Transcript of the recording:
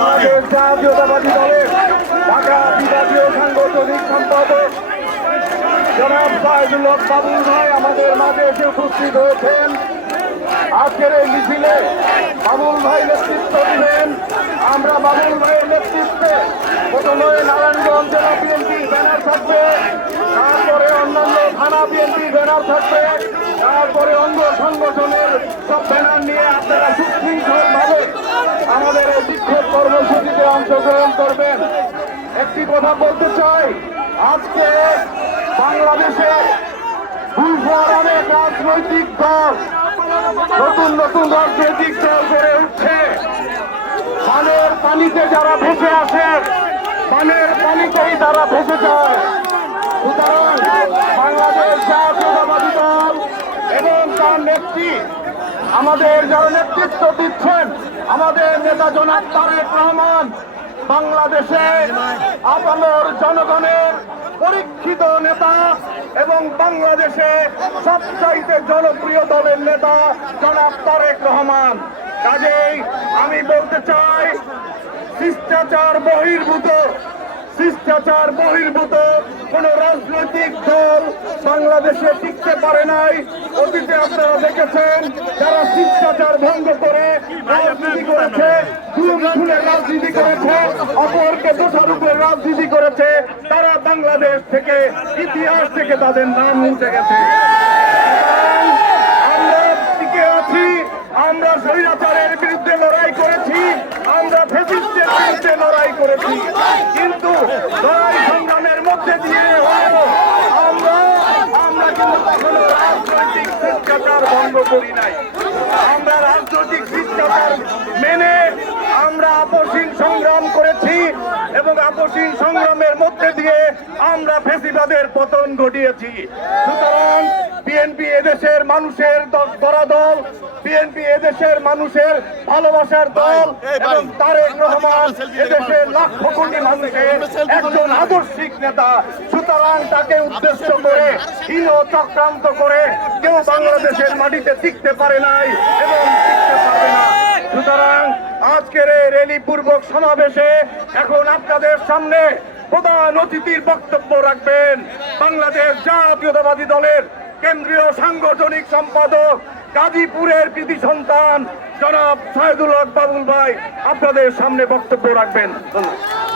বাংলাদেশ জাতীয়তাবাদী দলের ঢাকা বিভাগীয় সাংগঠনিক সম্পাদক জনাব সাহেদুল হক বাবুল ভাই আমাদের মাঝে এসে উপস্থিত হয়েছেন। আজকের এই মিছিলে বাবুল ভাই নেতৃত্ব দিবেন আমরা বাবুল ভাইয়ের নেতৃত্বে প্রথমে নারায়ণগঞ্জ জেলা বিএনপি ব্যানার থাকবে, তারপরে অন্যান্য থানা বিএনপি ব্যানার থাকবে, তারপরে অঙ্গ সংগঠনের সব ব্যানার নিয়ে আপনারা সুশৃঙ্খল ভাবে আমাদের এই বিক্ষোভ কর্মসূচিতে অংশগ্রহণ করবেন। একটি কথা বলতে চাই, আজকে বাংলাদেশে অনেক রাজনৈতিক দল নতুন নতুন রাজনৈতিক দল গড়ে উঠছে। পানের পানিতে যারা ভেসে আসে পানের পানিতেই তারা ভেসে যায়। সুতরাং বাংলাদেশ জাতীয়তাবাদী দল এবং তার নেত্রী, আমাদের যারা নেতৃত্ব আমাদের নেতা জনাব তারেক রহমান, বাংলাদেশে আপামর জনগণের পরীক্ষিত নেতা এবং বাংলাদেশে সবচাইতে জনপ্রিয় দলের নেতা জনাব তারেক রহমান। কাজেই আমি বলতে চাই, শিষ্টাচার বহির্ভূত শিষ্টাচার বহির্ভূত, কোন রাজনৈতিক দল বাংলাদেশে টিকতে পারে নাই। অতীতে আপনারা দেখেছেন, যারা শিষ্টাচার ভঙ্গ করে রাজনীতি করেছে রাজনীতি করেছে, অপরকে দোষারোপের রাজনীতি করেছে, তারা বাংলাদেশ থেকে, ইতিহাস থেকে তাদের নাম মুছে গেছে। আমরা আমরা স্বৈরাচারের বিরুদ্ধে লড়াই করেছি, আমরা ফেসিস্টের বিরুদ্ধে লড়াই করেছি। লড়াই সংগ্রামের মধ্যে দিয়ে আমরা আমরা কিন্তু কখনো রাজনৈতিক ভঙ্গ করি নাই আমরা রাজনৈতিক শিষ্টাচার মেনে আমরা আপসীন সংগ্রাম করেছি এবং আপসীন সংগ্রামের মধ্যে দিয়ে আমরা ফেসিবাদের পতন ঘটিয়েছি। সুতরাং বিএনপি এদেশের মানুষের গড়া দল বিএনপি এদেশের মানুষের ভালোবাসার দল এবং তারেক রহমান এদেশের লক্ষ কোটি মানুষের একজন আদর্শিক নেতা। সুতরাং তাকে উদ্দেশ্য করে হীন চক্রান্ত করে কেউ বাংলাদেশের মাটিতে টিকতে পারে নাই এবং টিকতে পারবে না সুতরাং আজকের এই র্যালি পূর্বক সমাবেশে এখন আপনাদের সামনে প্রধান অতিথির বক্তব্য রাখবেন বাংলাদেশ জাতীয়তাবাদী দলের কেন্দ্রীয় সাংগঠনিক সম্পাদক গাজীপুরের কৃতি সন্তান জনাব সাহেদুল হক বাবুল ভাই, আপনাদের সামনে বক্তব্য রাখবেন। ধন্যবাদ